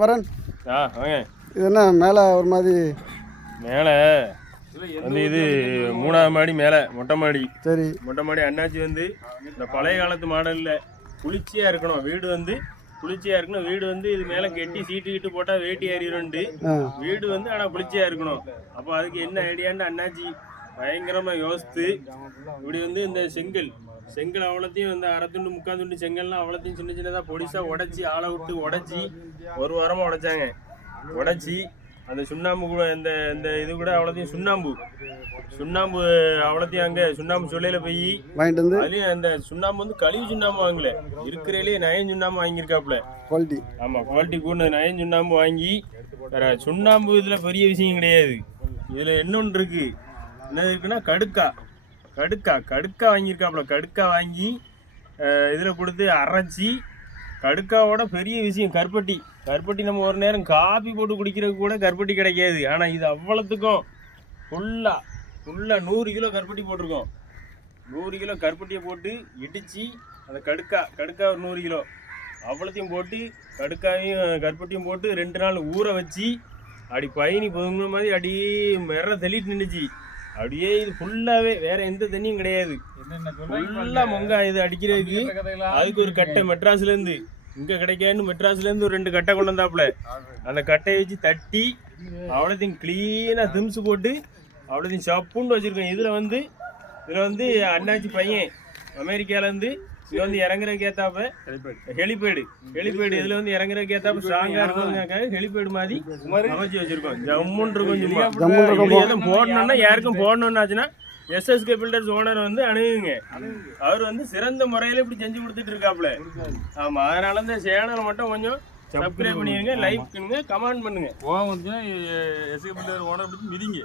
வரன் வாங்க. இது என்ன மேலே ஒரு மாதிரி மேலே வந்து இது 3ஆவது மாடி மேலே மொட்டை மாடி. சரி, மொட்டை மாடி அண்ணாச்சி வந்து இந்த பழைய காலத்து மாடலில் குளிர்ச்சியாக இருக்கணும் வீடு வந்து குளிர்ச்சியாக இருக்கணும் வீடு வந்து இது மேலே கெட்டி சீட்டு கிட்டு போட்டால் வேட்டி ஏறிடும்ட்டு வீடு வந்து ஆனால் குளிர்ச்சியாக இருக்கணும். அப்போ அதுக்கு என்ன ஐடியான்னு அண்ணாச்சி பயங்கரமாக யோசித்து இப்படி வந்து இந்த செங்கல் அவ்வளோத்தையும் வந்து அரை துண்டு முக்கால் துண்டு செங்கல்லாம் அவ்வளோத்தையும் சின்ன சின்னதாக பொடிசாக உடச்சி ஆளை விட்டு உடச்சி ஒரு வாரமாக உடைச்சாங்க. உடச்சி அந்த சுண்ணாம்பு கூட இந்த இந்த இது கூட அவ்வளோத்தையும் சுண்ணாம்பு அவ்வளோத்தையும் அங்கே சுண்ணாம்பு சொல்லையில் போய் வாங்கிட்டு வந்து அதுலேயும் அந்த சுண்ணாம்பு வந்து கழிவு சுண்ணாம்பு வாங்கல இருக்கிறதுலேயே நயன் சுண்ணாம்பு வாங்கியிருக்காப்புல. குவாலிட்டி ஆமாம், குவாலிட்டி கூட நயன் சுண்ணாம்பு வாங்கி வேற சுண்ணாம்பு இதில் பெரிய விஷயம் கிடையாது. இதில் இன்னொன்று இருக்குது. என்ன இருக்குன்னா கடுக்கா வாங்கியிருக்காப்புல. கடுக்கா வாங்கி இதில் கொடுத்து அரைச்சி கடுக்காவோட பெரிய விஷயம் கருப்பட்டி நம்ம ஒரு நேரம் காபி போட்டு குடிக்கிறதுக்கு கூட கருப்பட்டி கிடைக்காது. ஆனால் இது அவ்வளோத்துக்கும் ஃபுல்லாக 100 கிலோ கருப்பட்டி போட்டிருக்கோம். 100 கிலோ கருப்பட்டியை போட்டு இடித்து அந்த கடுக்கா ஒரு 100 கிலோ அவ்வளோத்தையும் போட்டு கடுக்காயும் கருப்பட்டியும் போட்டு 2 நாள் ஊற வச்சு அப்படி பயணி பொதுங்கிற மாதிரி அப்படியே மிற தெளிட்டு நின்றுச்சு. அப்படியே இது ஃபுல்லாகவே வேற எந்த தண்ணியும் கிடையாது. ஃபுல்லாக மொங்கா இது அடிக்கிறதுக்கு அதுக்கு ஒரு கட்டை மெட்ராஸ்லேருந்து இங்கே கிடைக்காதுன்னு மெட்ராஸ்லேருந்து ஒரு 2 கட்டை கொண்டு வந்தாப்புல. அந்த கட்டையை வச்சு தட்டி அவ்வளோத்தையும் க்ளீனாக திம்ஸு போட்டு அவ்வளோத்தையும் சப்புன்னு வச்சுருக்கோம். இதில் வந்து அண்ணாச்சி பையன் அமெரிக்காவிலேருந்து இது வந்து இறங்குறதுக்கு ஏற்றாப்ப ஹெலிபேடு இதில் வந்து இறங்குறதுக்கு ஏற்றாப்ப ஸ்ட்ராங்காக இருக்கணுங்காக ஹெலிபேடு மாதிரி அமைச்சு வச்சுருக்கோம். ஜம்முன்னு இருக்கும். போடணுன்னா யாருக்கும் போடணுன்னாச்சுன்னா எஸ்எஸ்கே பில்டர்ஸ் ஓனர் வந்து அணுகுங்க. அவர் வந்து சிறந்த முறையில் இப்படி செஞ்சு கொடுத்துட்டு இருக்காப்புல. ஆமாம், அதனால இந்த சேனலை மட்டும் கொஞ்சம் சப்ஸ்கிரைப் பண்ணிடுங்க, லைக் பண்ணுங்க, கமெண்ட் பண்ணுங்க. SSK builder owner மிதிங்க.